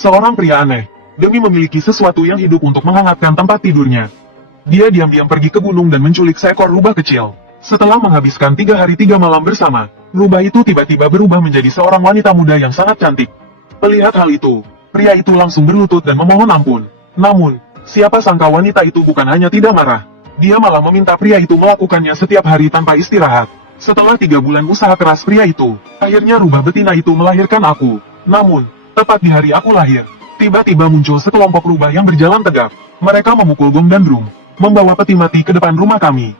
Seorang pria aneh, demi memiliki sesuatu yang hidup untuk menghangatkan tempat tidurnya. Dia diam-diam pergi ke gunung dan menculik seekor rubah kecil. Setelah menghabiskan 3 hari 3 malam bersama, rubah itu tiba-tiba berubah menjadi seorang wanita muda yang sangat cantik. Melihat hal itu, pria itu langsung berlutut dan memohon ampun. Namun, siapa sangka wanita itu bukan hanya tidak marah, dia malah meminta pria itu melakukannya setiap hari tanpa istirahat. Setelah 3 bulan usaha keras pria itu, akhirnya rubah betina itu melahirkan aku. Namun, tepat di hari aku lahir, tiba-tiba muncul sekelompok rubah yang berjalan tegap. Mereka memukul gong dan drum, membawa peti mati ke depan rumah kami.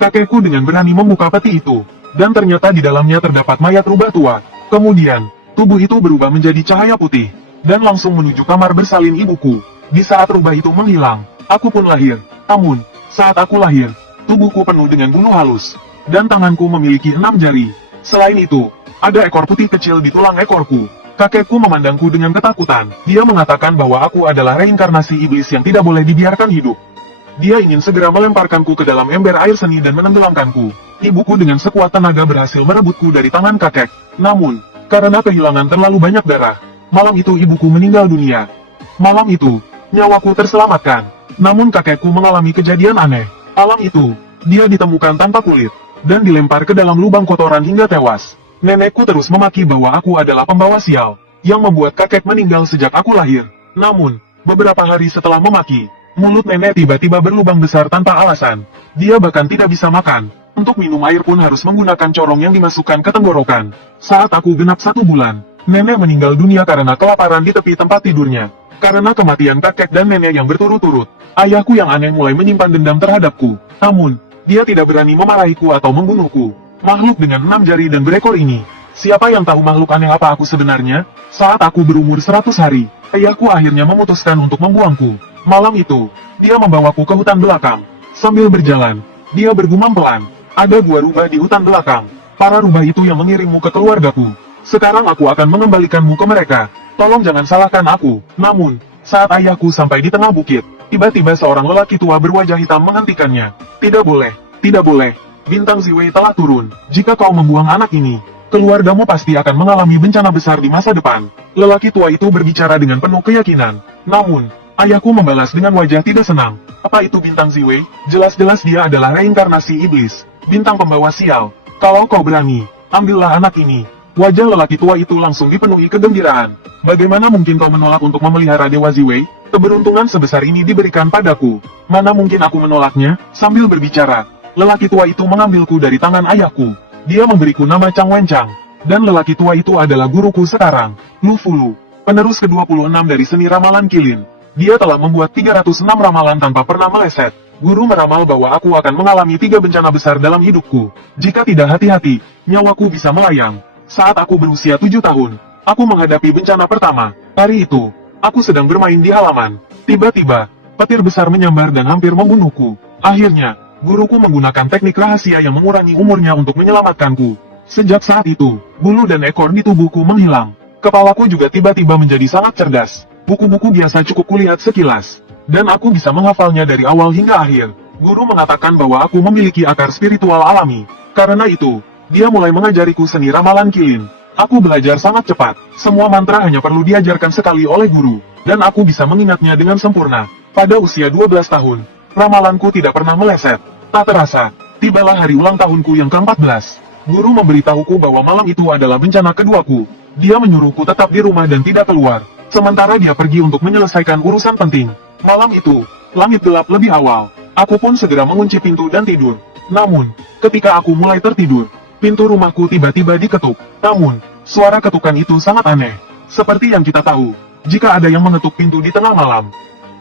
Kakekku dengan berani membuka peti itu, dan ternyata di dalamnya terdapat mayat rubah tua. Kemudian, tubuh itu berubah menjadi cahaya putih, dan langsung menuju kamar bersalin ibuku. Di saat rubah itu menghilang, aku pun lahir. Namun, saat aku lahir, tubuhku penuh dengan bulu halus, dan tanganku memiliki 6 jari. Selain itu, ada ekor putih kecil di tulang ekorku. Kakekku memandangku dengan ketakutan. Dia mengatakan bahwa aku adalah reinkarnasi iblis yang tidak boleh dibiarkan hidup. Dia ingin segera melemparkanku ke dalam ember air seni dan menenggelamkanku. Ibuku dengan sekuat tenaga berhasil merebutku dari tangan kakek. Namun, karena kehilangan terlalu banyak darah, malam itu ibuku meninggal dunia. Malam itu, nyawaku terselamatkan. Namun kakekku mengalami kejadian aneh. Malam itu, dia ditemukan tanpa kulit, dan dilempar ke dalam lubang kotoran hingga tewas. Nenekku terus memaki bahwa aku adalah pembawa sial, yang membuat kakek meninggal sejak aku lahir. Namun, beberapa hari setelah memaki, mulut nenek tiba-tiba berlubang besar tanpa alasan. Dia bahkan tidak bisa makan. Untuk minum air pun harus menggunakan corong yang dimasukkan ke tenggorokan. Saat aku genap 1 bulan, nenek meninggal dunia karena kelaparan di tepi tempat tidurnya. Karena kematian kakek dan nenek yang berturut-turut, ayahku yang aneh mulai menyimpan dendam terhadapku. Namun, dia tidak berani memarahiku atau membunuhku. Makhluk dengan 6 jari dan berekor ini. Siapa yang tahu makhluk aneh apa aku sebenarnya? Saat aku berumur 100 hari, ayahku akhirnya memutuskan untuk membuangku. Malam itu, dia membawaku ke hutan belakang. Sambil berjalan, dia bergumam pelan. Ada gua rubah di hutan belakang. Para rubah itu yang mengirimmu ke keluargaku. Sekarang aku akan mengembalikanmu ke mereka. Tolong jangan salahkan aku. Namun, saat ayahku sampai di tengah bukit, tiba-tiba seorang lelaki tua berwajah hitam menghentikannya. Tidak boleh, tidak boleh. Bintang Ziwei telah turun. Jika kau membuang anak ini, keluargamu pasti akan mengalami bencana besar di masa depan. Lelaki tua itu berbicara dengan penuh keyakinan. Namun, ayahku membalas dengan wajah tidak senang. Apa itu Bintang Ziwei? Jelas-jelas dia adalah reinkarnasi iblis. Bintang pembawa sial. Kalau kau berani, ambillah anak ini. Wajah lelaki tua itu langsung dipenuhi kegembiraan. Bagaimana mungkin kau menolak untuk memelihara Dewa Ziwei? Keberuntungan sebesar ini diberikan padaku. Mana mungkin aku menolaknya? Sambil berbicara, lelaki tua itu mengambilku dari tangan ayahku. Dia memberiku nama Chang Wenchang. Dan lelaki tua itu adalah guruku sekarang, Lu Fulu, penerus ke-26 dari seni ramalan Kilin. Dia telah membuat 306 ramalan tanpa pernah meleset. Guru meramal bahwa aku akan mengalami 3 bencana besar dalam hidupku. Jika tidak hati-hati, nyawaku bisa melayang. Saat aku berusia 7 tahun, aku menghadapi bencana pertama. Hari itu, aku sedang bermain di halaman. Tiba-tiba, petir besar menyambar dan hampir membunuhku. Akhirnya, guruku menggunakan teknik rahasia yang mengurangi umurnya untuk menyelamatkanku. Sejak saat itu, bulu dan ekor di tubuhku menghilang. Kepalaku juga tiba-tiba menjadi sangat cerdas. Buku-buku biasa cukup kulihat sekilas, dan aku bisa menghafalnya dari awal hingga akhir. Guru mengatakan bahwa aku memiliki akar spiritual alami. Karena itu, dia mulai mengajariku seni ramalan Kilin. Aku belajar sangat cepat. Semua mantra hanya perlu diajarkan sekali oleh guru, dan aku bisa mengingatnya dengan sempurna. Pada usia 12 tahun, ramalanku tidak pernah meleset. Tak terasa, tibalah hari ulang tahunku yang ke-14. Guru memberitahuku bahwa malam itu adalah bencana keduaku. Dia menyuruhku tetap di rumah dan tidak keluar. Sementara dia pergi untuk menyelesaikan urusan penting. Malam itu, langit gelap lebih awal. Aku pun segera mengunci pintu dan tidur. Namun, ketika aku mulai tertidur, pintu rumahku tiba-tiba diketuk. Namun, suara ketukan itu sangat aneh. Seperti yang kita tahu, jika ada yang mengetuk pintu di tengah malam,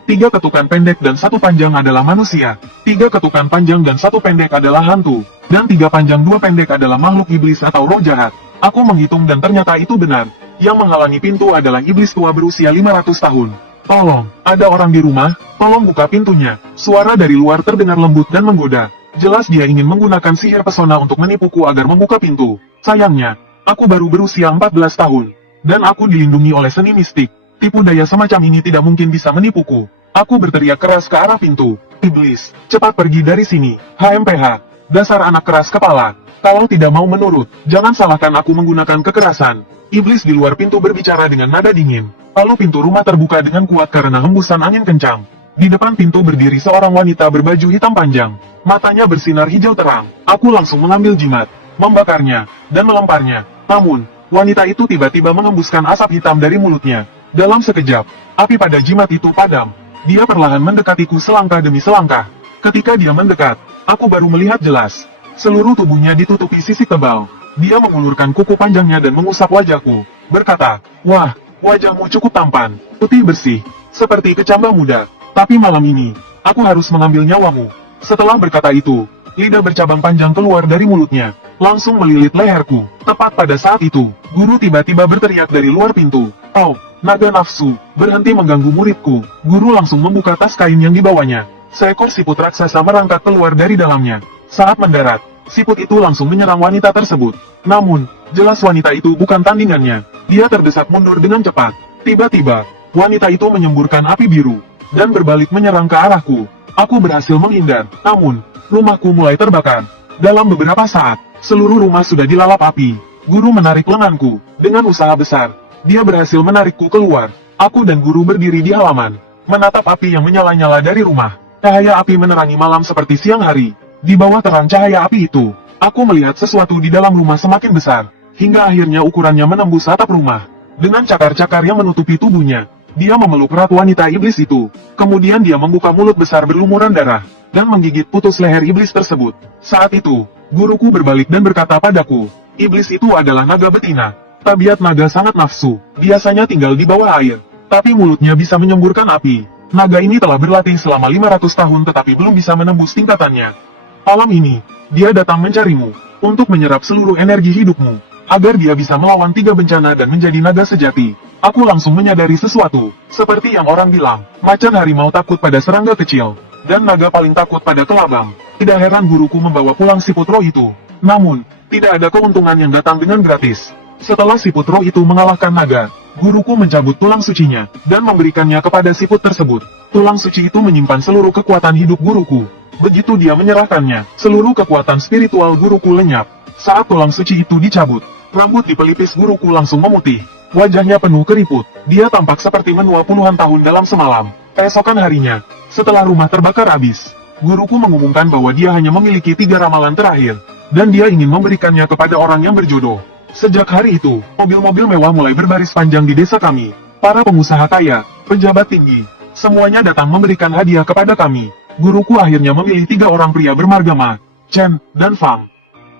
3 ketukan pendek dan 1 panjang adalah manusia, 3 ketukan panjang dan 1 pendek adalah hantu, dan 3 panjang 2 pendek adalah makhluk iblis atau roh jahat. Aku menghitung dan ternyata itu benar. Yang menghalangi pintu adalah iblis tua berusia 500 tahun. Tolong, ada orang di rumah, tolong buka pintunya. Suara dari luar terdengar lembut dan menggoda. Jelas dia ingin menggunakan sihir pesona untuk menipuku agar membuka pintu. Sayangnya, aku baru berusia 14 tahun, dan aku dilindungi oleh seni mistik. Tipu daya semacam ini tidak mungkin bisa menipuku. Aku berteriak keras ke arah pintu. Iblis, cepat pergi dari sini. HMPH. Dasar anak keras kepala. Kalau tidak mau menurut, jangan salahkan aku menggunakan kekerasan. Iblis di luar pintu berbicara dengan nada dingin. Lalu pintu rumah terbuka dengan kuat karena hembusan angin kencang. Di depan pintu berdiri seorang wanita berbaju hitam panjang. Matanya bersinar hijau terang. Aku langsung mengambil jimat, membakarnya, dan melemparnya. Namun, wanita itu tiba-tiba menghembuskan asap hitam dari mulutnya. Dalam sekejap, api pada jimat itu padam. Dia perlahan mendekatiku selangkah demi selangkah. Ketika dia mendekat, aku baru melihat jelas. Seluruh tubuhnya ditutupi sisik tebal. Dia mengulurkan kuku panjangnya dan mengusap wajahku, berkata, "Wah, wajahmu cukup tampan, putih bersih, seperti kecambah muda. Tapi malam ini, aku harus mengambil nyawamu." Setelah berkata itu, lidah bercabang panjang keluar dari mulutnya, langsung melilit leherku. Tepat pada saat itu, guru tiba-tiba berteriak dari luar pintu, "Oh, naga nafsu, berhenti mengganggu muridku." Guru langsung membuka tas kain yang dibawanya. Seekor siput raksasa merangkak keluar dari dalamnya. Saat mendarat, siput itu langsung menyerang wanita tersebut. Namun, jelas wanita itu bukan tandingannya. Dia terdesak mundur dengan cepat. Tiba-tiba, wanita itu menyemburkan api biru, dan berbalik menyerang ke arahku. Aku berhasil menghindar, namun, rumahku mulai terbakar. Dalam beberapa saat, seluruh rumah sudah dilalap api. Guru menarik lenganku. Dengan usaha besar, dia berhasil menarikku keluar. Aku dan guru berdiri di halaman, menatap api yang menyala-nyala dari rumah. Cahaya api menerangi malam seperti siang hari. Di bawah terang cahaya api itu, aku melihat sesuatu di dalam rumah semakin besar, hingga akhirnya ukurannya menembus atap rumah. Dengan cakar-cakar yang menutupi tubuhnya, dia memeluk erat wanita iblis itu. Kemudian dia membuka mulut besar berlumuran darah, dan menggigit putus leher iblis tersebut. Saat itu, guruku berbalik dan berkata padaku, "Iblis itu adalah naga betina. Tabiat naga sangat nafsu, biasanya tinggal di bawah air, tapi mulutnya bisa menyemburkan api. Naga ini telah berlatih selama 500 tahun tetapi belum bisa menembus tingkatannya. Malam ini, dia datang mencarimu, untuk menyerap seluruh energi hidupmu, agar dia bisa melawan 3 bencana dan menjadi naga sejati." Aku langsung menyadari sesuatu, seperti yang orang bilang, macan harimau takut pada serangga kecil, dan naga paling takut pada kelabang. Tidak heran guruku membawa pulang siput roh itu. Namun, tidak ada keuntungan yang datang dengan gratis. Setelah siput roh itu mengalahkan naga, guruku mencabut tulang sucinya, dan memberikannya kepada siput tersebut. Tulang suci itu menyimpan seluruh kekuatan hidup guruku. Begitu dia menyerahkannya, seluruh kekuatan spiritual guruku lenyap. Saat tulang suci itu dicabut, rambut di pelipis guruku langsung memutih. Wajahnya penuh keriput, dia tampak seperti menua puluhan tahun dalam semalam. Keesokan harinya, setelah rumah terbakar habis, guruku mengumumkan bahwa dia hanya memiliki 3 ramalan terakhir, dan dia ingin memberikannya kepada orang yang berjodoh. Sejak hari itu, mobil-mobil mewah mulai berbaris panjang di desa kami. Para pengusaha kaya, pejabat tinggi, semuanya datang memberikan hadiah kepada kami. Guruku akhirnya memilih 3 orang pria bermarga Chen, dan Fang.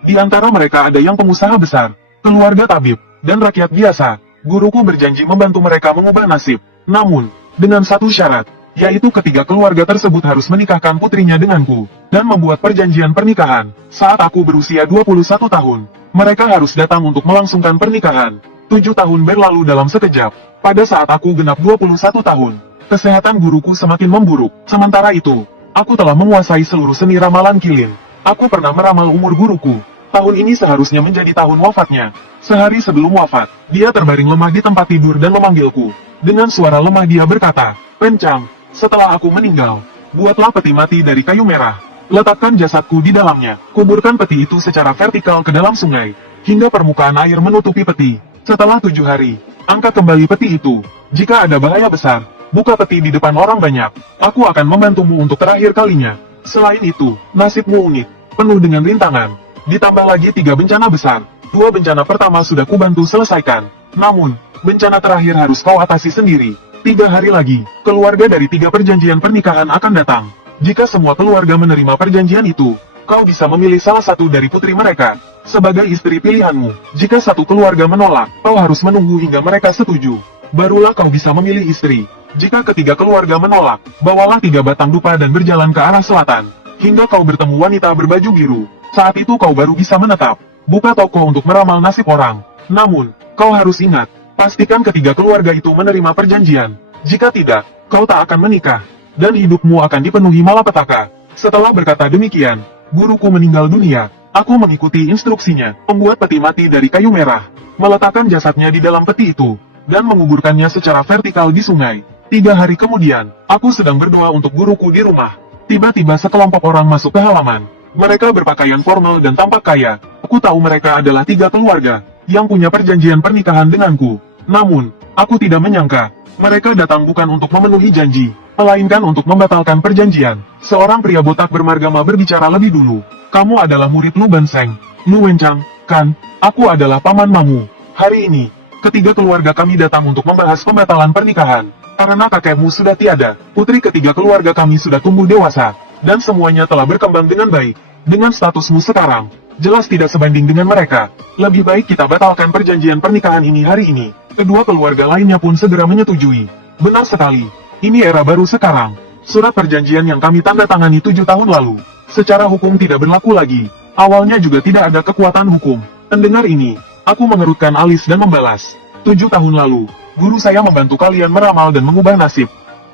Di antara mereka ada yang pengusaha besar, keluarga tabib, dan rakyat biasa. Guruku berjanji membantu mereka mengubah nasib. Namun, dengan satu syarat, yaitu ketiga keluarga tersebut harus menikahkan putrinya denganku, dan membuat perjanjian pernikahan. Saat aku berusia 21 tahun, mereka harus datang untuk melangsungkan pernikahan. 7 tahun berlalu dalam sekejap. Pada saat aku genap 21 tahun, kesehatan guruku semakin memburuk. Sementara itu, aku telah menguasai seluruh seni ramalan kilin. Aku pernah meramal umur guruku. Tahun ini seharusnya menjadi tahun wafatnya. Sehari sebelum wafat, dia terbaring lemah di tempat tidur dan memanggilku. Dengan suara lemah dia berkata, "Pencang, setelah aku meninggal, buatlah peti mati dari kayu merah. Letakkan jasadku di dalamnya. Kuburkan peti itu secara vertikal ke dalam sungai, hingga permukaan air menutupi peti. Setelah 7 hari, angkat kembali peti itu. Jika ada bahaya besar, buka peti di depan orang banyak. Aku akan membantumu untuk terakhir kalinya. Selain itu, nasibmu unik, penuh dengan rintangan. Ditambah lagi 3 bencana besar. 2 bencana pertama sudah kubantu selesaikan. Namun, bencana terakhir harus kau atasi sendiri. 3 hari lagi, keluarga dari 3 perjanjian pernikahan akan datang. Jika semua keluarga menerima perjanjian itu, kau bisa memilih salah satu dari putri mereka sebagai istri pilihanmu. Jika satu keluarga menolak, kau harus menunggu hingga mereka setuju. Barulah kau bisa memilih istri. Jika ketiga keluarga menolak, bawalah 3 batang dupa dan berjalan ke arah selatan, hingga kau bertemu wanita berbaju biru. Saat itu kau baru bisa menetap. Buka toko untuk meramal nasib orang. Namun, kau harus ingat, pastikan ketiga keluarga itu menerima perjanjian. Jika tidak, kau tak akan menikah, dan hidupmu akan dipenuhi malapetaka. Setelah berkata demikian, guruku meninggal dunia. Aku mengikuti instruksinya, membuat peti mati dari kayu merah, meletakkan jasadnya di dalam peti itu, dan menguburkannya secara vertikal di sungai. 3 hari kemudian, aku sedang berdoa untuk guruku di rumah. Tiba-tiba sekelompok orang masuk ke halaman. Mereka berpakaian formal dan tampak kaya. Aku tahu mereka adalah 3 keluarga yang punya perjanjian pernikahan denganku. Namun, aku tidak menyangka mereka datang bukan untuk memenuhi janji, melainkan untuk membatalkan perjanjian. Seorang pria botak bermargama berbicara lebih dulu. Kamu adalah murid Lu Banseng, Lu Wenchang, kan? Aku adalah paman Mamu. Hari ini, ketiga keluarga kami datang untuk membahas pembatalan pernikahan. Karena kakekmu sudah tiada, putri ketiga keluarga kami sudah tumbuh dewasa, dan semuanya telah berkembang dengan baik. Dengan statusmu sekarang, jelas tidak sebanding dengan mereka. Lebih baik kita batalkan perjanjian pernikahan ini hari ini. Kedua keluarga lainnya pun segera menyetujui. Benar sekali, ini era baru sekarang. Surat perjanjian yang kami tanda tangani 7 tahun lalu, secara hukum tidak berlaku lagi. Awalnya juga tidak ada kekuatan hukum. Mendengar ini, aku mengerutkan alis dan membalas. 7 tahun lalu, guru saya membantu kalian meramal dan mengubah nasib.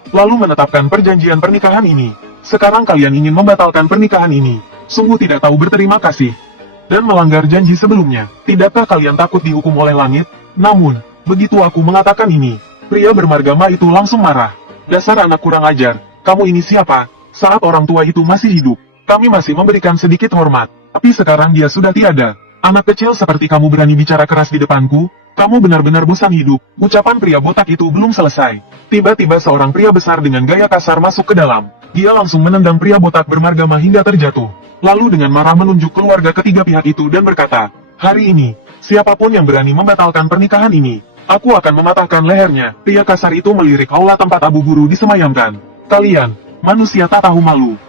Lalu menetapkan perjanjian pernikahan ini. Sekarang kalian ingin membatalkan pernikahan ini. Sungguh tidak tahu berterima kasih. Dan melanggar janji sebelumnya. Tidakkah kalian takut dihukum oleh langit? Namun, begitu aku mengatakan ini, pria bermargama itu langsung marah. Dasar anak kurang ajar, kamu ini siapa? Saat orang tua itu masih hidup, kami masih memberikan sedikit hormat. Tapi sekarang dia sudah tiada. Anak kecil seperti kamu berani bicara keras di depanku? Kamu benar-benar bosan hidup. Ucapan pria botak itu belum selesai. Tiba-tiba seorang pria besar dengan gaya kasar masuk ke dalam. Dia langsung menendang pria botak bermargama hingga terjatuh. Lalu dengan marah menunjuk keluarga ketiga pihak itu dan berkata, hari ini, siapapun yang berani membatalkan pernikahan ini, aku akan mematahkan lehernya. Pria kasar itu melirik aula tempat Abu Guru disemayamkan. Kalian, manusia tak tahu malu.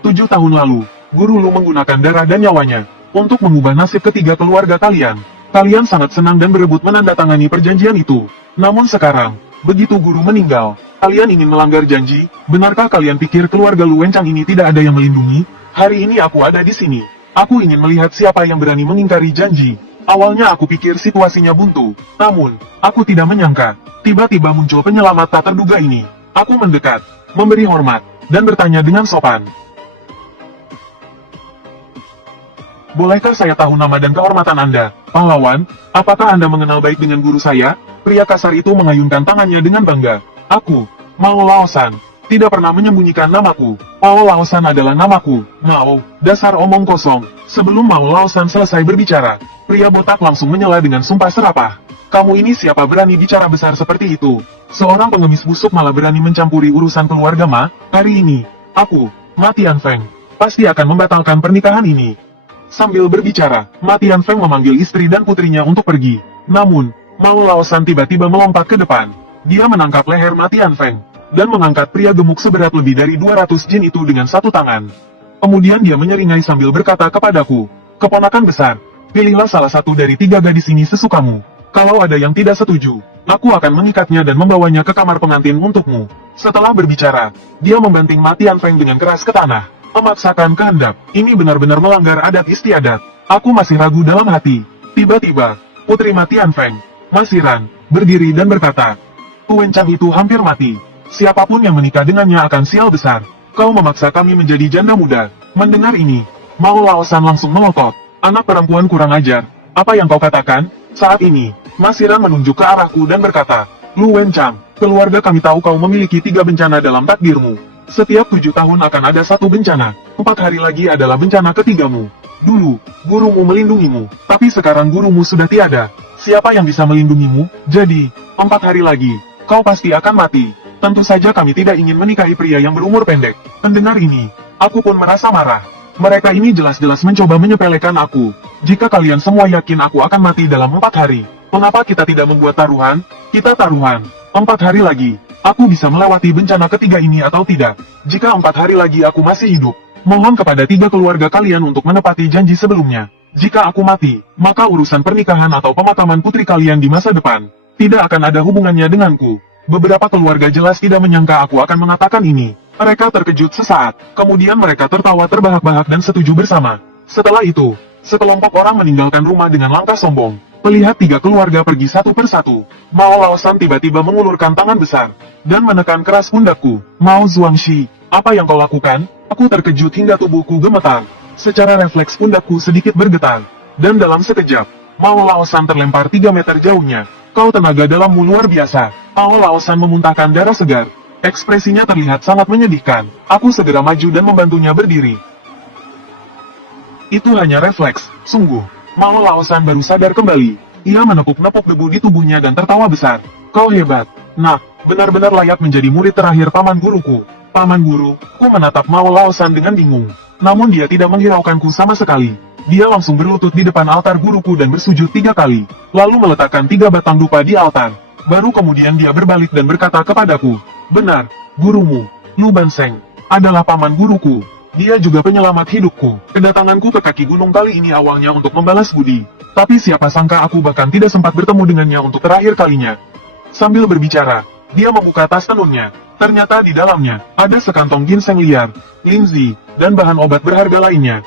7 tahun lalu, Guru Lu menggunakan darah dan nyawanya untuk mengubah nasib ketiga keluarga kalian. Kalian sangat senang dan berebut menandatangani perjanjian itu. Namun sekarang, begitu Guru meninggal, kalian ingin melanggar janji. Benarkah kalian pikir keluarga Lu Wenchang ini tidak ada yang melindungi? Hari ini aku ada di sini. Aku ingin melihat siapa yang berani mengingkari janji. Awalnya aku pikir situasinya buntu. Namun, aku tidak menyangka. Tiba-tiba muncul penyelamat tak terduga ini. Aku mendekat, memberi hormat, dan bertanya dengan sopan. Bolehkah saya tahu nama dan kehormatan Anda, pahlawan? Apakah Anda mengenal baik dengan guru saya? Pria kasar itu mengayunkan tangannya dengan bangga. Aku, Mao Laosan, tidak pernah menyembunyikan namaku. Mao Laosan adalah namaku. Mao, dasar omong kosong. Sebelum Mao Laosan selesai berbicara, pria botak langsung menyela dengan sumpah serapah. Kamu ini siapa berani bicara besar seperti itu? Seorang pengemis busuk malah berani mencampuri urusan keluarga Ma. Hari ini, aku, Ma Tianfeng, pasti akan membatalkan pernikahan ini. Sambil berbicara, Ma Tianfeng memanggil istri dan putrinya untuk pergi. Namun, Mao Laosan tiba-tiba melompat ke depan. Dia menangkap leher Ma Tianfeng dan mengangkat pria gemuk seberat lebih dari 200 jin itu dengan satu tangan. Kemudian dia menyeringai sambil berkata kepadaku, keponakan besar, pilihlah salah satu dari 3 gadis ini sesukamu. Kalau ada yang tidak setuju, aku akan mengikatnya dan membawanya ke kamar pengantin untukmu. Setelah berbicara, dia membanting Ma Tianfeng dengan keras ke tanah, memaksakan kehendak. Ini benar-benar melanggar adat istiadat. Aku masih ragu dalam hati. Tiba-tiba, putri Ma Tianfeng, Ma Xiran, berdiri dan berkata, Lu Wenchang itu hampir mati. Siapapun yang menikah dengannya akan sial besar. Kau memaksa kami menjadi janda muda. Mendengar ini, Mao Laosan langsung melotot. Anak perempuan kurang ajar. Apa yang kau katakan? Saat ini, Ma Xiran menunjuk ke arahku dan berkata, Lu Wenchang, keluarga kami tahu kau memiliki 3 bencana dalam takdirmu. Setiap 7 tahun akan ada 1 bencana. 4 hari lagi adalah bencana ketigamu. Dulu, gurumu melindungimu, tapi sekarang gurumu sudah tiada. Siapa yang bisa melindungimu? Jadi, 4 hari lagi, kau pasti akan mati. Tentu saja kami tidak ingin menikahi pria yang berumur pendek. Mendengar ini, aku pun merasa marah. Mereka ini jelas-jelas mencoba menyepelekan aku. Jika kalian semua yakin aku akan mati dalam 4 hari, mengapa kita tidak membuat taruhan? Kita taruhan. 4 hari lagi, aku bisa melewati bencana ketiga ini atau tidak. Jika 4 hari lagi aku masih hidup, mohon kepada 3 keluarga kalian untuk menepati janji sebelumnya. Jika aku mati, maka urusan pernikahan atau pemakaman putri kalian di masa depan tidak akan ada hubungannya denganku. Beberapa keluarga jelas tidak menyangka aku akan mengatakan ini. Mereka terkejut sesaat, kemudian mereka tertawa terbahak-bahak dan setuju bersama. Setelah itu, sekelompok orang meninggalkan rumah dengan langkah sombong. Melihat 3 keluarga pergi satu persatu, Mao Laosan tiba-tiba mengulurkan tangan besar dan menekan keras pundakku. Mao Zhuangxi, apa yang kau lakukan? Aku terkejut hingga tubuhku gemetar. Secara refleks pundakku sedikit bergetar, dan dalam sekejap, Mao Laosan terlempar 3 meter jauhnya. Kau tenaga dalammu luar biasa. Mao Laosan memuntahkan darah segar. Ekspresinya terlihat sangat menyedihkan. Aku segera maju dan membantunya berdiri. Itu hanya refleks, sungguh. Mao Laosan baru sadar kembali. Ia menepuk-nepuk debu di tubuhnya dan tertawa besar. Kau hebat. Nak, benar-benar layak menjadi murid terakhir paman guruku. Paman guru, ku menatap Mao Laosan dengan bingung. Namun dia tidak menghiraukanku sama sekali. Dia langsung berlutut di depan altar guruku dan bersujud 3 kali. Lalu meletakkan 3 batang dupa di altar. Baru kemudian dia berbalik dan berkata kepadaku, benar, gurumu, Lu Banseng, adalah paman guruku. Dia juga penyelamat hidupku. Kedatanganku ke kaki gunung kali ini awalnya untuk membalas budi. Tapi siapa sangka aku bahkan tidak sempat bertemu dengannya untuk terakhir kalinya. Sambil berbicara, dia membuka tas tenunnya. Ternyata di dalamnya, ada sekantong ginseng liar, linzi, dan bahan obat berharga lainnya.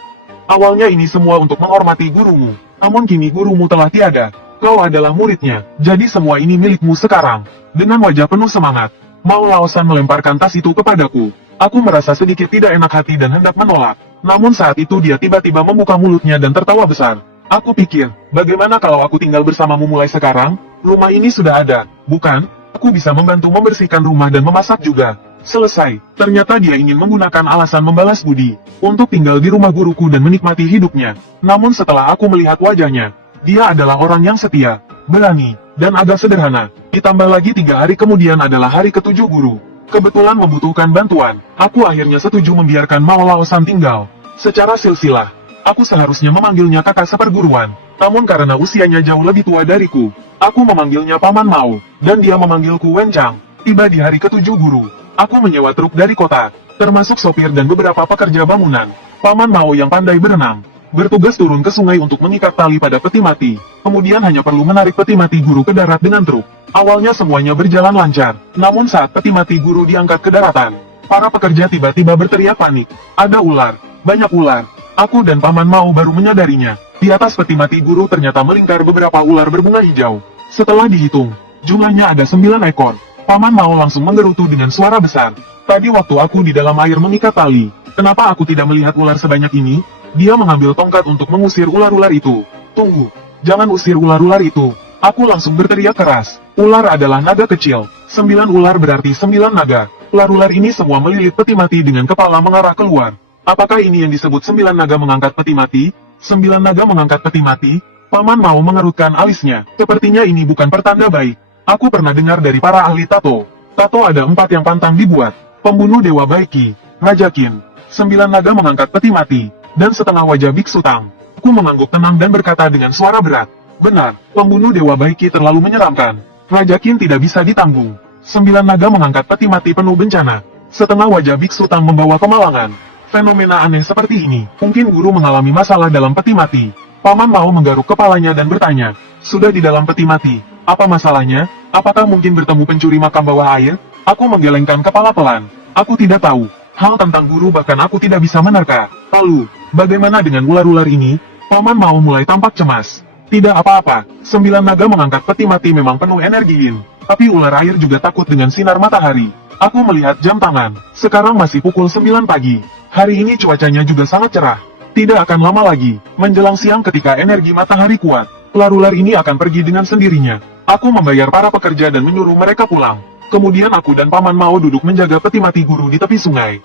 Awalnya ini semua untuk menghormati gurumu. Namun kini gurumu telah tiada. Kau adalah muridnya, jadi semua ini milikmu sekarang. Dengan wajah penuh semangat, Mao Laosan melemparkan tas itu kepadaku. Aku merasa sedikit tidak enak hati dan hendak menolak. Namun saat itu dia tiba-tiba membuka mulutnya dan tertawa besar. Aku pikir, bagaimana kalau aku tinggal bersamamu mulai sekarang? Rumah ini sudah ada, bukan? Aku bisa membantu membersihkan rumah dan memasak juga. Selesai. Ternyata dia ingin menggunakan alasan membalas budi untuk tinggal di rumah guruku dan menikmati hidupnya. Namun setelah aku melihat wajahnya, dia adalah orang yang setia, berani, dan agak sederhana. Ditambah lagi 3 hari kemudian adalah hari ke-7 guru. Kebetulan membutuhkan bantuan, aku akhirnya setuju membiarkan Mao Laosan tinggal. Secara silsilah, aku seharusnya memanggilnya kakak seperguruan. Namun karena usianya jauh lebih tua dariku, aku memanggilnya Paman Mao, dan dia memanggilku Wenchang. Tiba di hari ke-7 guru, aku menyewa truk dari kota, termasuk sopir dan beberapa pekerja bangunan. Paman Mao yang pandai berenang, bertugas turun ke sungai untuk mengikat tali pada peti mati. Kemudian hanya perlu menarik peti mati guru ke darat dengan truk. Awalnya semuanya berjalan lancar, namun saat peti mati guru diangkat ke daratan, para pekerja tiba-tiba berteriak panik. Ada ular, banyak ular. Aku dan Paman Mao baru menyadarinya. Di atas peti mati guru ternyata melingkar beberapa ular berbunga hijau. Setelah dihitung, jumlahnya ada 9 ekor. Paman Mao langsung menggerutu dengan suara besar. Tadi waktu aku di dalam air mengikat tali, kenapa aku tidak melihat ular sebanyak ini? Dia mengambil tongkat untuk mengusir ular-ular itu. Tunggu, jangan usir ular-ular itu. Aku langsung berteriak keras. Ular adalah naga kecil. 9 ular berarti 9 naga. Ular-ular ini semua melilit peti mati dengan kepala mengarah keluar. Apakah ini yang disebut 9 naga mengangkat peti mati? 9 naga mengangkat peti mati? Paman Mao mengerutkan alisnya. Sepertinya ini bukan pertanda baik. Aku pernah dengar dari para ahli tato. Tato ada 4 yang pantang dibuat. Pembunuh Dewa Baiki, Raja Qin. 9 naga mengangkat peti mati. Dan setengah wajah Biksu Tang. Aku mengangguk tenang dan berkata dengan suara berat. Benar, pembunuh Dewa Baiki terlalu menyeramkan. Raja Qin tidak bisa ditanggung. 9 naga mengangkat peti mati penuh bencana. Setengah wajah Biksu Tang membawa kemalangan. Fenomena aneh seperti ini, mungkin guru mengalami masalah dalam peti mati. Paman Mao menggaruk kepalanya dan bertanya, sudah di dalam peti mati, apa masalahnya? Apakah mungkin bertemu pencuri makam bawah air? Aku menggelengkan kepala pelan. Aku tidak tahu. Hal tentang guru bahkan aku tidak bisa menerka. Lalu, bagaimana dengan ular-ular ini? Paman Mao mulai tampak cemas. Tidak apa-apa, 9 naga mengangkat peti mati memang penuh energi yin. Tapi ular air juga takut dengan sinar matahari. Aku melihat jam tangan, sekarang masih pukul 9 pagi. Hari ini cuacanya juga sangat cerah. Tidak akan lama lagi, menjelang siang ketika energi matahari kuat, ular-ular ini akan pergi dengan sendirinya. Aku membayar para pekerja dan menyuruh mereka pulang. Kemudian aku dan Paman Mao duduk menjaga peti mati guru di tepi sungai.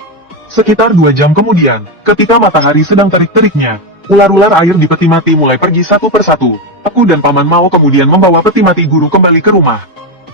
Sekitar 2 jam kemudian, ketika matahari sedang terik-teriknya, ular-ular air di peti mati mulai pergi satu persatu. Aku dan Paman Mao kemudian membawa peti mati guru kembali ke rumah.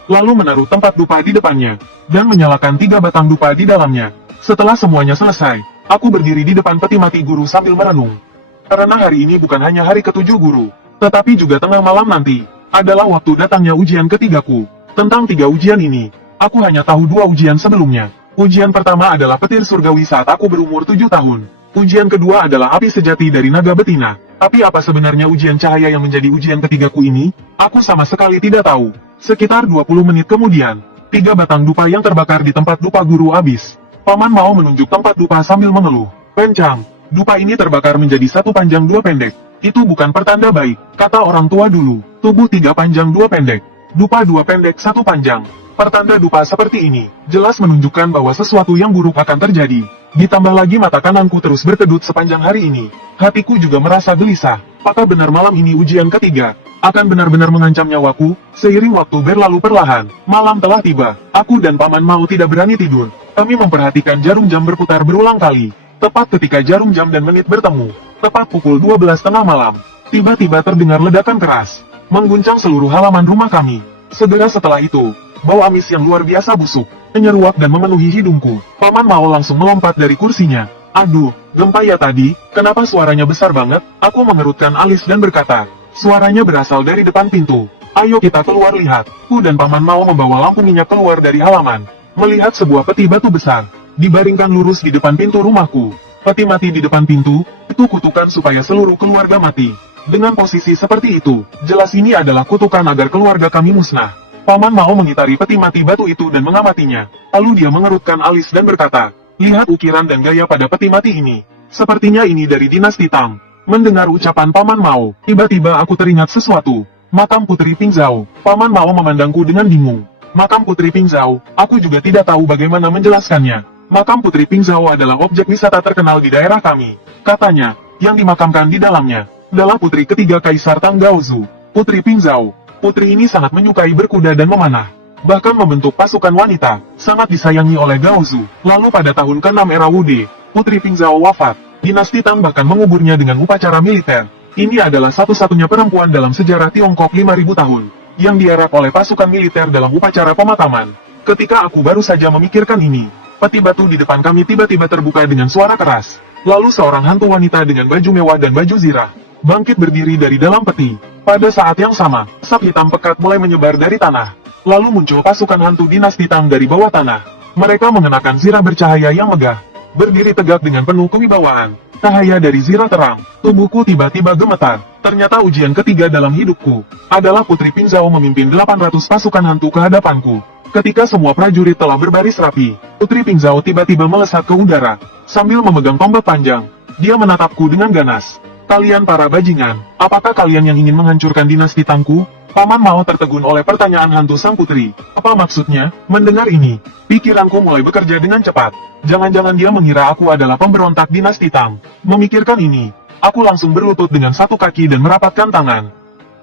Lalu menaruh tempat dupa di depannya, dan menyalakan 3 batang dupa di dalamnya. Setelah semuanya selesai, aku berdiri di depan peti mati guru sambil merenung. Karena hari ini bukan hanya hari ke-7 guru, tetapi juga tengah malam nanti, adalah waktu datangnya ujian ketigaku. Tentang 3 ujian ini, aku hanya tahu 2 ujian sebelumnya. Ujian pertama adalah petir surgawi saat aku berumur 7 tahun. Ujian kedua adalah api sejati dari naga betina. Tapi apa sebenarnya ujian cahaya yang menjadi ujian ketigaku ini? Aku sama sekali tidak tahu. Sekitar 20 menit kemudian, 3 batang dupa yang terbakar di tempat dupa guru habis. Paman Mao menunjuk tempat dupa sambil mengeluh. Wenchang, dupa ini terbakar menjadi 1 panjang 2 pendek. Itu bukan pertanda baik, kata orang tua dulu. Tubuh 3 panjang 2 pendek. Dupa 2 pendek 1 panjang. Pertanda dupa seperti ini, jelas menunjukkan bahwa sesuatu yang buruk akan terjadi. Ditambah lagi mata kananku terus berkedut sepanjang hari ini. Hatiku juga merasa gelisah. Apakah benar malam ini ujian ketiga akan benar-benar mengancam nyawaku? Seiring waktu berlalu perlahan, malam telah tiba. Aku dan Paman Mao tidak berani tidur. Kami memperhatikan jarum jam berputar berulang kali. Tepat ketika jarum jam dan menit bertemu, Tepat pukul 12 tengah malam, tiba-tiba terdengar ledakan keras, mengguncang seluruh halaman rumah kami. Segera setelah itu, bau amis yang luar biasa busuk menyeruak dan memenuhi hidungku. Paman Mao langsung melompat dari kursinya. Aduh, gempa ya tadi, kenapa suaranya besar banget? Aku mengerutkan alis dan berkata, suaranya berasal dari depan pintu. Ayo kita keluar lihat. Ku dan Paman Mao membawa lampu minyak keluar dari halaman. Melihat sebuah peti batu besar, dibaringkan lurus di depan pintu rumahku. Peti mati di depan pintu, itu kutukan supaya seluruh keluarga mati. Dengan posisi seperti itu, jelas ini adalah kutukan agar keluarga kami musnah. Paman Mao mengitari peti mati batu itu dan mengamatinya. Lalu dia mengerutkan alis dan berkata, lihat ukiran dan gaya pada peti mati ini. Sepertinya ini dari dinasti Tang. Mendengar ucapan Paman Mao, tiba-tiba aku teringat sesuatu. Makam Putri Pingzhao. Paman Mao memandangku dengan bingung. Makam Putri Pingzhao, aku juga tidak tahu bagaimana menjelaskannya. Makam Putri Pingzhao adalah objek wisata terkenal di daerah kami. Katanya, yang dimakamkan di dalamnya adalah putri ketiga Kaisar Tang Gaozu, Putri Pingzhao. Putri ini sangat menyukai berkuda dan memanah. Bahkan membentuk pasukan wanita, sangat disayangi oleh Gaozu. Lalu pada tahun ke-6 era Wude, Putri Pingzhao wafat. Dinasti Tang bahkan menguburnya dengan upacara militer. Ini adalah satu-satunya perempuan dalam sejarah Tiongkok 5000 tahun, yang diarak oleh pasukan militer dalam upacara pemakaman. Ketika aku baru saja memikirkan ini, peti batu di depan kami tiba-tiba terbuka dengan suara keras. Lalu seorang hantu wanita dengan baju mewah dan baju zirah bangkit berdiri dari dalam peti. Pada saat yang sama, asap hitam pekat mulai menyebar dari tanah. Lalu muncul pasukan hantu dinasti Tang dari bawah tanah. Mereka mengenakan zirah bercahaya yang megah, berdiri tegak dengan penuh kewibawaan. Cahaya dari zirah terang, tubuhku tiba-tiba gemetar. Ternyata ujian ketiga dalam hidupku adalah Putri Pingzhao memimpin 800 pasukan hantu ke hadapanku. Ketika semua prajurit telah berbaris rapi, Putri Pingzhao tiba-tiba melesat ke udara. Sambil memegang tombak panjang, dia menatapku dengan ganas. Kalian para bajingan, apakah kalian yang ingin menghancurkan dinasti Tangku? Paman Mao tertegun oleh pertanyaan hantu sang putri. Apa maksudnya? Mendengar ini, pikiranku mulai bekerja dengan cepat. Jangan-jangan dia mengira aku adalah pemberontak dinasti Tang. Memikirkan ini, aku langsung berlutut dengan satu kaki dan merapatkan tangan.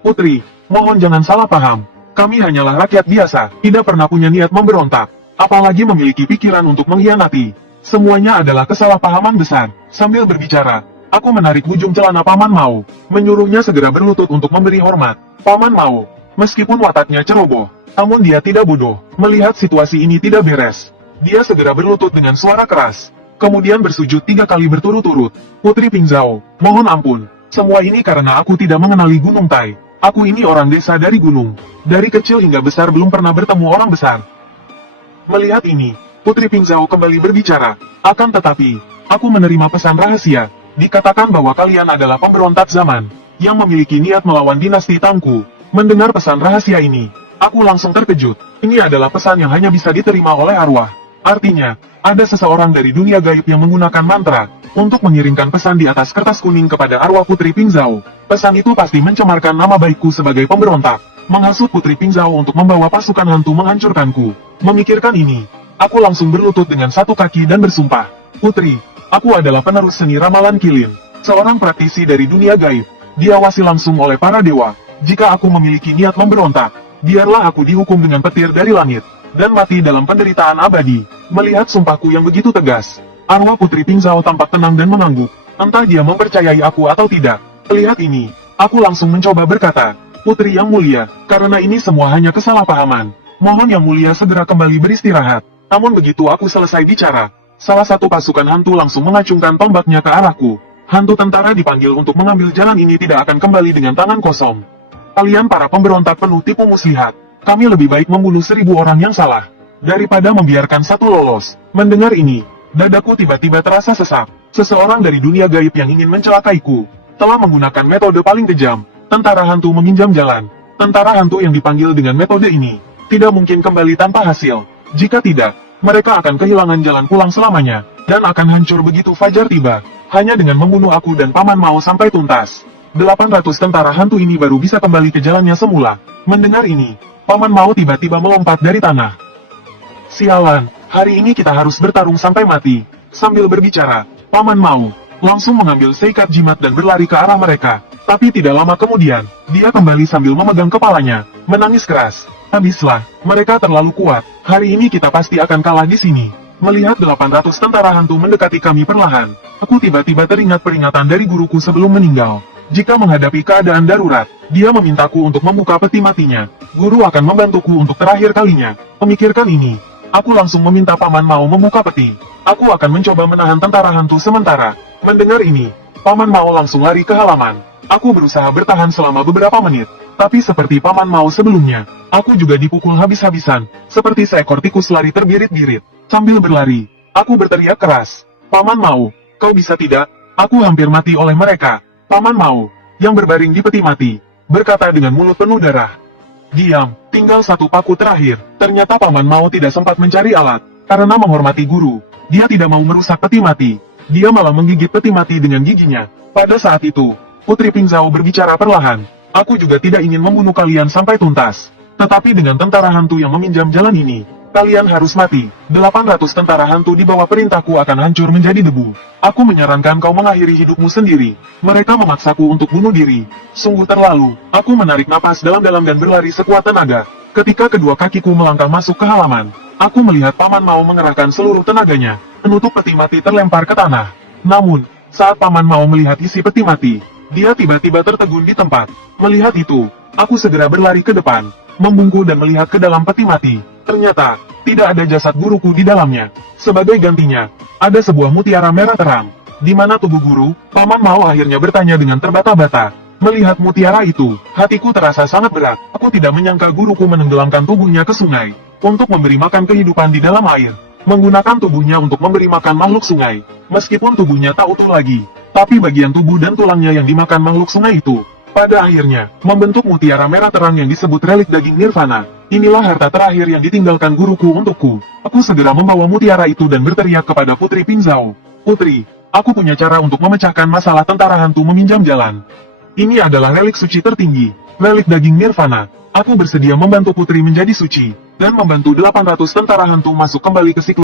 Putri, mohon jangan salah paham. Kami hanyalah rakyat biasa, tidak pernah punya niat memberontak, apalagi memiliki pikiran untuk mengkhianati. Semuanya adalah kesalahpahaman besar. Sambil berbicara, aku menarik ujung celana Paman Mao, menyuruhnya segera berlutut untuk memberi hormat. Paman Mao, meskipun wataknya ceroboh, namun dia tidak bodoh. Melihat situasi ini tidak beres, dia segera berlutut dengan suara keras, kemudian bersujud 3 kali berturut-turut. Putri Pingzhao, mohon ampun, semua ini karena aku tidak mengenali Gunung Tai. Aku ini orang desa dari gunung. Dari kecil hingga besar belum pernah bertemu orang besar. Melihat ini, Putri Pingzhao kembali berbicara. Akan tetapi, aku menerima pesan rahasia. Dikatakan bahwa kalian adalah pemberontak zaman, yang memiliki niat melawan dinasti Tangku. Mendengar pesan rahasia ini, aku langsung terkejut. Ini adalah pesan yang hanya bisa diterima oleh arwah. Artinya, ada seseorang dari dunia gaib yang menggunakan mantra untuk mengirimkan pesan di atas kertas kuning kepada arwah Putri Pingzhao. Pesan itu pasti mencemarkan nama baikku sebagai pemberontak, menghasut Putri Pingzhao untuk membawa pasukan hantu menghancurkanku. Memikirkan ini, aku langsung berlutut dengan satu kaki dan bersumpah. Putri, aku adalah penerus seni ramalan Kilin, seorang praktisi dari dunia gaib, diawasi langsung oleh para dewa. Jika aku memiliki niat memberontak, biarlah aku dihukum dengan petir dari langit, dan mati dalam penderitaan abadi. Melihat sumpahku yang begitu tegas, arwah Putri Pingzhao tampak tenang dan mengangguk. Entah dia mempercayai aku atau tidak. Melihat ini, aku langsung mencoba berkata, Putri yang mulia, karena ini semua hanya kesalahpahaman. Mohon yang mulia segera kembali beristirahat. Namun begitu aku selesai bicara, salah satu pasukan hantu langsung mengacungkan tombaknya ke arahku. Hantu tentara dipanggil untuk mengambil jalan ini tidak akan kembali dengan tangan kosong. Kalian para pemberontak penuh tipu muslihat. Kami lebih baik membunuh 1000 orang yang salah, daripada membiarkan satu lolos. Mendengar ini, dadaku tiba-tiba terasa sesak. Seseorang dari dunia gaib yang ingin mencelakaiku telah menggunakan metode paling kejam. Tentara hantu meminjam jalan. Tentara hantu yang dipanggil dengan metode ini tidak mungkin kembali tanpa hasil. Jika tidak, mereka akan kehilangan jalan pulang selamanya, dan akan hancur begitu fajar tiba. Hanya dengan membunuh aku dan Paman Mao sampai tuntas, 800 tentara hantu ini baru bisa kembali ke jalannya semula. Mendengar ini, Paman Mao tiba-tiba melompat dari tanah. Sialan, hari ini kita harus bertarung sampai mati. Sambil berbicara, Paman Mao langsung mengambil seikat jimat dan berlari ke arah mereka. Tapi tidak lama kemudian, dia kembali sambil memegang kepalanya, menangis keras. Habislah, mereka terlalu kuat. Hari ini kita pasti akan kalah di sini. Melihat 800 tentara hantu mendekati kami perlahan, aku tiba-tiba teringat peringatan dari guruku sebelum meninggal. Jika menghadapi keadaan darurat, dia memintaku untuk membuka peti matinya. Guru akan membantuku untuk terakhir kalinya. Memikirkan ini, aku langsung meminta Paman Mao membuka peti. Aku akan mencoba menahan tentara hantu sementara. Mendengar ini, Paman Mao langsung lari ke halaman. Aku berusaha bertahan selama beberapa menit, tapi seperti Paman Mao sebelumnya, aku juga dipukul habis-habisan, seperti seekor tikus lari terbirit-birit. Sambil berlari, aku berteriak keras, "Paman Mao, kau bisa tidak? Aku hampir mati oleh mereka." Paman Mao, yang berbaring di peti mati, berkata dengan mulut penuh darah. "Diam, tinggal satu paku terakhir." Ternyata Paman Mao tidak sempat mencari alat, karena menghormati guru. Dia tidak mau merusak peti mati. Dia malah menggigit peti mati dengan giginya. Pada saat itu, Putri Pingzhao berbicara perlahan. "Aku juga tidak ingin membunuh kalian sampai tuntas. Tetapi dengan tentara hantu yang meminjam jalan ini, kalian harus mati. 800 tentara hantu di bawah perintahku akan hancur menjadi debu. Aku menyarankan kau mengakhiri hidupmu sendiri." Mereka memaksaku untuk bunuh diri. Sungguh terlalu. Aku menarik napas dalam-dalam dan berlari sekuat tenaga. Ketika kedua kakiku melangkah masuk ke halaman, aku melihat Paman Mao mengerahkan seluruh tenaganya. Penutup peti mati terlempar ke tanah. Namun, saat Paman Mao melihat isi peti mati, dia tiba-tiba tertegun di tempat. Melihat itu, aku segera berlari ke depan, membungkuk dan melihat ke dalam peti mati. Ternyata, tidak ada jasad guruku di dalamnya. Sebagai gantinya, ada sebuah mutiara merah terang. Di mana tubuh guru? Paman Mao akhirnya bertanya dengan terbata-bata. Melihat mutiara itu, hatiku terasa sangat berat. Aku tidak menyangka guruku menenggelamkan tubuhnya ke sungai, untuk memberi makan kehidupan di dalam air. Menggunakan tubuhnya untuk memberi makan makhluk sungai. Meskipun tubuhnya tak utuh lagi, tapi bagian tubuh dan tulangnya yang dimakan makhluk sungai itu, pada akhirnya, membentuk mutiara merah terang yang disebut relik daging nirvana. Inilah harta terakhir yang ditinggalkan guruku untukku. Aku segera membawa mutiara itu dan berteriak kepada Putri Pingzhao. "Putri, aku punya cara untuk memecahkan masalah tentara hantu meminjam jalan. Ini adalah relik suci tertinggi, relik daging nirvana. Aku bersedia membantu Putri menjadi suci, dan membantu 800 tentara hantu masuk kembali ke siklus